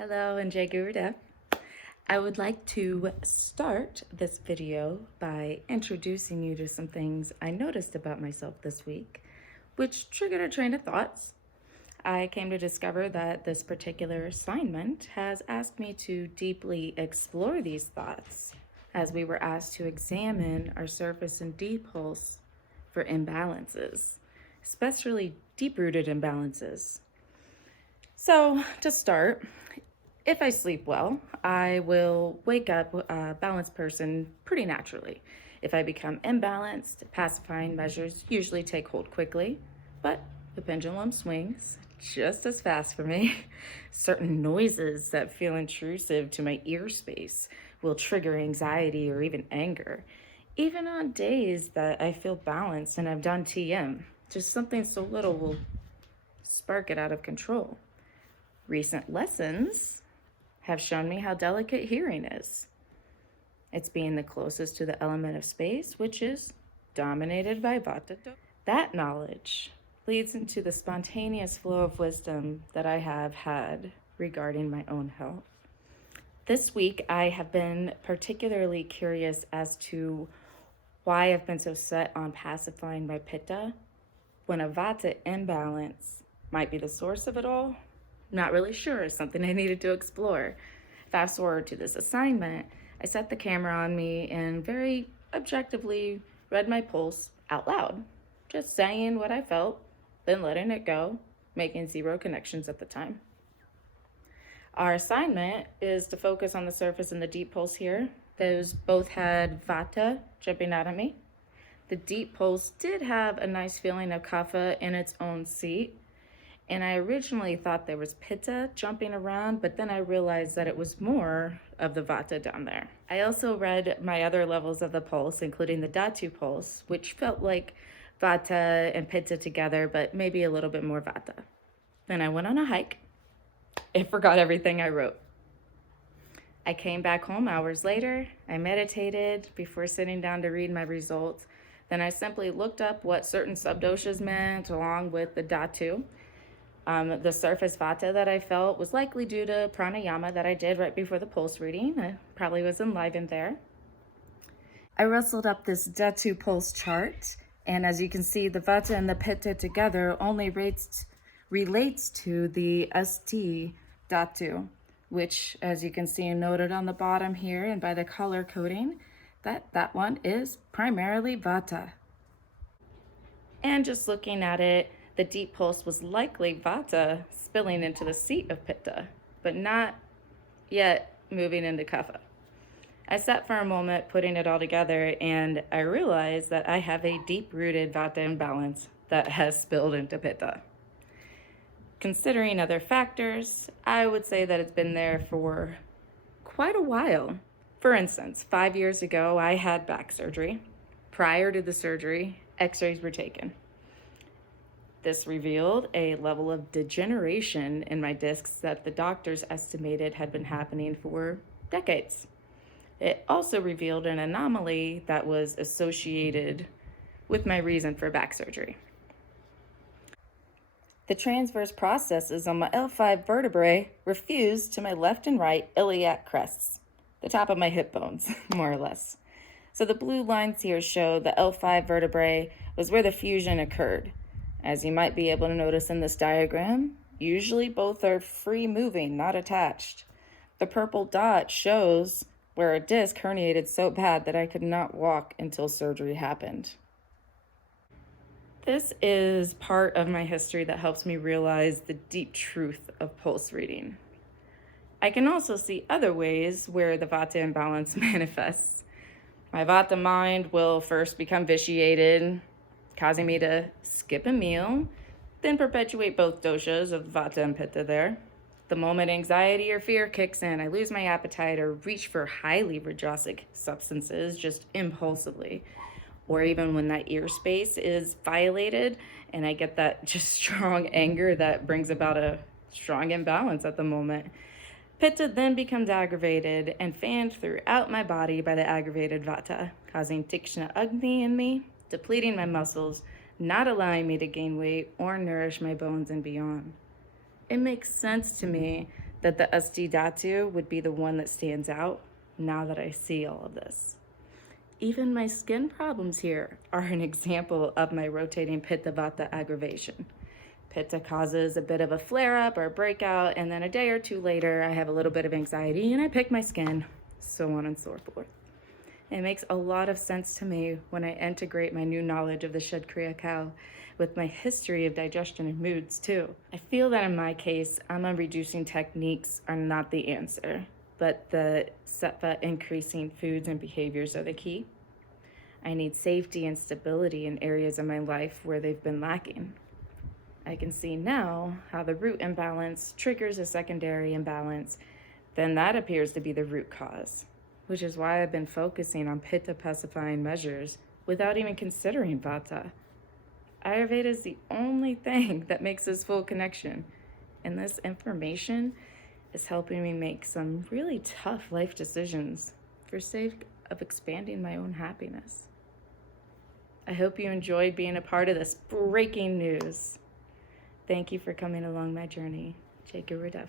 Hello, and Jay Gurudev. I would like to start this video by introducing you to some things I noticed about myself this week, which triggered a train of thoughts. I came to discover that this particular assignment has asked me to deeply explore these thoughts as we were asked to examine our surface and deep pulse for imbalances, especially deep-rooted imbalances. So, to start, if I sleep well, I will wake up a balanced person pretty naturally. If I become imbalanced, pacifying measures usually take hold quickly, but the pendulum swings just as fast for me. Certain noises that feel intrusive to my ear space will trigger anxiety or even anger. Even on days that I feel balanced and I've done TM, just something so little will spark it out of control. Recent lessons have shown me how delicate hearing is. It's being the closest to the element of space, which is dominated by Vata. That knowledge leads into the spontaneous flow of wisdom that I have had regarding my own health. This week, I have been particularly curious as to why I've been so set on pacifying my Pitta when a Vata imbalance might be the source of it all. Not really sure, something I needed to explore. Fast forward to this assignment, I set the camera on me and very objectively read my pulse out loud, just saying what I felt, then letting it go, making zero connections at the time. Our assignment is to focus on the surface and the deep pulse here. Those both had Vata jumping out at me. The deep pulse did have a nice feeling of Kapha in its own seat. And I originally thought there was Pitta jumping around, but then I realized that it was more of the Vata down there. I also read my other levels of the pulse, including the Dhatu pulse, which felt like Vata and Pitta together, but maybe a little bit more Vata. Then I went on a hike and forgot everything I wrote. I came back home hours later. I meditated before sitting down to read my results. Then I simply looked up what certain subdoshas meant along with the Dhatu. The surface Vata that I felt was likely due to pranayama that I did right before the pulse reading. I probably was enlivened there. I wrestled up this Dhatu pulse chart, and as you can see, the Vata and the Pitta together only relates to the Asti Dhatu, which, as you can see noted on the bottom here and by the color coding, that one is primarily Vata. And just looking at it, the deep pulse was likely Vata spilling into the seat of Pitta, but not yet moving into Kapha. I sat for a moment putting it all together, and I realized that I have a deep-rooted Vata imbalance that has spilled into Pitta. Considering other factors, I would say that it's been there for quite a while. For instance, 5 years ago, I had back surgery. Prior to the surgery, x-rays were taken. This revealed a level of degeneration in my discs that the doctors estimated had been happening for decades. It also revealed an anomaly that was associated with my reason for back surgery. The transverse processes on my L5 vertebrae were fused to my left and right iliac crests, the top of my hip bones, more or less. So the blue lines here show the L5 vertebrae was where the fusion occurred. As you might be able to notice in this diagram, usually both are free moving, not attached. The purple dot shows where a disc herniated so bad that I could not walk until surgery happened. This is part of my history that helps me realize the deep truth of pulse reading. I can also see other ways where the Vata imbalance manifests. My Vata mind will first become vitiated, causing me to skip a meal, then perpetuate both doshas of Vata and Pitta there. The moment anxiety or fear kicks in, I lose my appetite or reach for highly rajasic substances just impulsively. Or even when that ear space is violated and I get that just strong anger that brings about a strong imbalance at the moment. Pitta then becomes aggravated and fanned throughout my body by the aggravated Vata, causing Tikshna Agni in me, depleting my muscles, not allowing me to gain weight or nourish my bones and beyond. It makes sense to me that the Asti Dhatu would be the one that stands out now that I see all of this. Even my skin problems here are an example of my rotating Pitta Vata aggravation. Pitta causes a bit of a flare-up or a breakout, and then a day or two later, I have a little bit of anxiety and I pick my skin, so on and so forth. It makes a lot of sense to me when I integrate my new knowledge of the Shed Kriya cow with my history of digestion and moods too. I feel that in my case, ama reducing techniques are not the answer, but the sattva increasing foods and behaviors are the key. I need safety and stability in areas of my life where they've been lacking. I can see now how the root imbalance triggers a secondary imbalance, then that appears to be the root cause, which is why I've been focusing on pitta pacifying measures without even considering vata. Ayurveda is the only thing that makes this full connection, and this information is helping me make some really tough life decisions for sake of expanding my own happiness. I hope you enjoyed being a part of this breaking news. Thank you for coming along my journey. Jai Guru Dev.